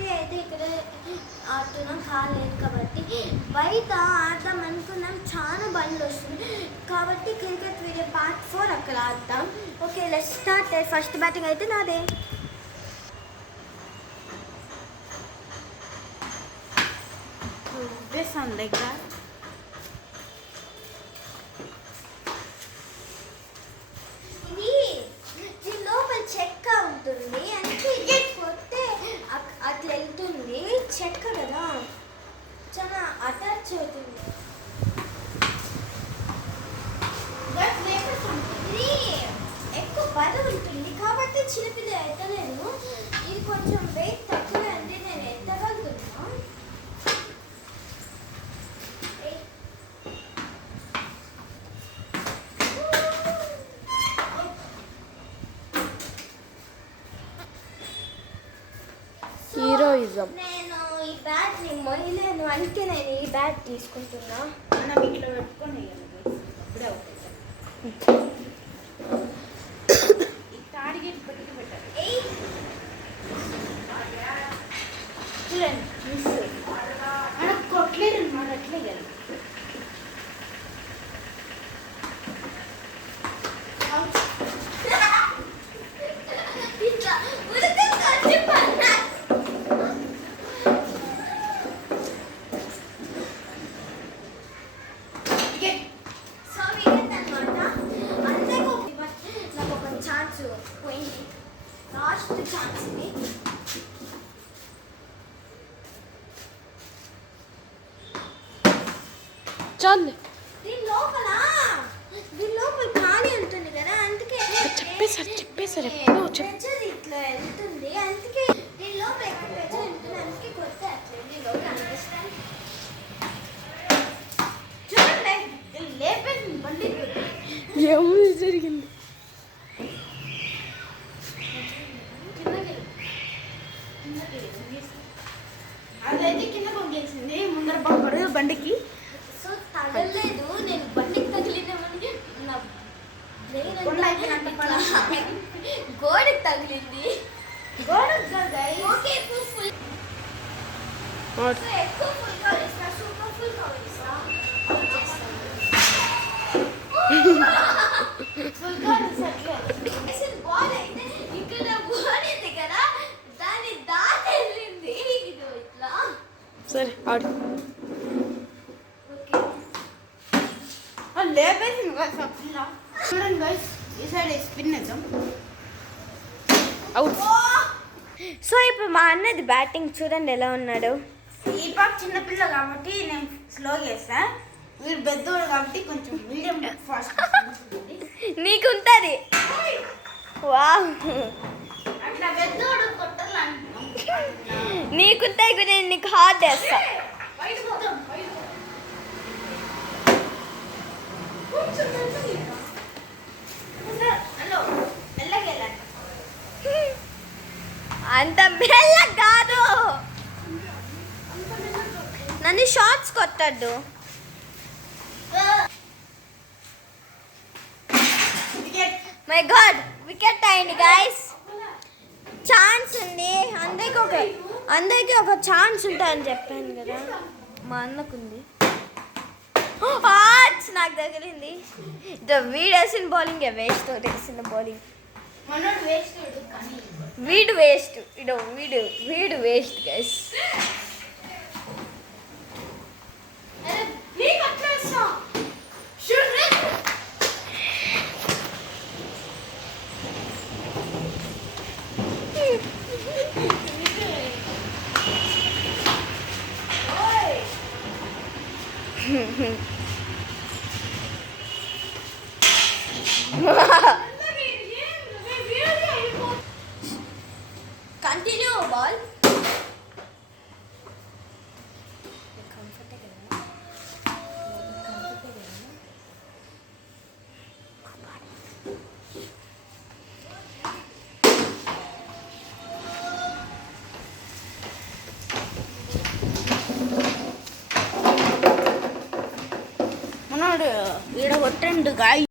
రాత్రి అయితే ఇక్కడ ఆడుతున్నాం కాలేదు కాబట్టి బయట ఆడదాం అనుకున్నాం. చాలా బండ్లు వస్తుంది కాబట్టి క్రికెట్ వీడియో పార్ట్ 4 అక్కడ ఆడతాం. Okay let's start. First batting అయితే నాదే. దగ్గర చెక్క ఉంటుంది అంటే కొట్టే అట్లా వెళ్తుంది. చెక్క కదా చాలా అటాచ్ అవుతుంది. ఇది ఎక్కువ బరువు ఉంటుంది కాబట్టి చిన్నపిల్ల ఎత్తలేను. ఇది కొంచెం వెయిట్ తక్కువ అంటే నేను ఎత్తగలుగుతున్నా. నేను ఈ బ్యాట్ ని మొయ్యలేను అందుకే నేను ఈ బ్యాట్ తీసుకుంటున్నా. మనం ఇట్లా పెట్టుకొని ఇప్పుడే అవుతుంది. ఈ టార్గెట్ పెట్టి పెట్టాలి. చూడండి మిస్ మనకు కొట్టలేదు మరి అట్లే కదా. చాలు దీని లోపల ఖాళీ ఉంటుంది కదా అందుకే చెప్పేశారు ప్రెజర్ ఇట్లా వెళ్తుంది. అందుకే దీని లోపల ఎక్కువ ప్రెజర్ ఉంటుంది. అందుకే కొడితే అట్లా దీని లోపల అనిపిస్తుంది. చూడండి లేపేసి బండి ఏమి జరిగింది. అదైతే కింద పంపేసింది ముందర పంపరు బండికి. సో తగలేదు. నేను బండికి తగిలినామని నా గోడకి తగిలింది. ఓకే ఫుల్ ఎక్కువ ఫుల్ కవర్ ఇస్తా. సూపర్ ఫుల్ కవర్ ఇస్తా. ఫుల్ కవర్ ఇస్తా. బాల్ అయితే ఇక్కడ ఓడింది కదా దాన్ని దాటి వెళ్ళింది. ఇది ఇట్లా సరే ఆడు లేపేసింది చూడండి గైస్. ఈ సైడ్ స్పిన్ వేద్దాం. అవుట్. సో ఇప్పుడు మా అన్నది బ్యాటింగ్ చూడండి ఎలా ఉన్నాడు. ఈ పాప చిన్నపిల్ల కాబట్టి నేను స్లో చేస్తా. వీడు పెద్దోడు కాబట్టి కొంచెం మీడియం ఫాస్ట్. నీకుంటది. వావ్ అట్లా పెద్దోడు కొట్టాలి. నీకుంటాయి కూడా నేను నీకు హార్డ్ వేస్తా. అంత మెల్ల కాదు. నన్ను షార్ట్స్ కొట్టద్దు. మై గాడ్ వికెట్ అయింది గైస్. ఛాన్స్ ఉంది. అందరికి ఒక ఛాన్స్ ఉంటాయని చెప్పాను కదా. మా అన్నకుంది. నాకు తగిలింది. వీడు వేసిన బౌలింగ్ వేస్ట్. వేసిన బౌలింగ్ వీడు వేస్ట్. వీడు వేస్ట్ గైస్. Continue ball. మనోడు ఈడ కొట్టండు గాయ.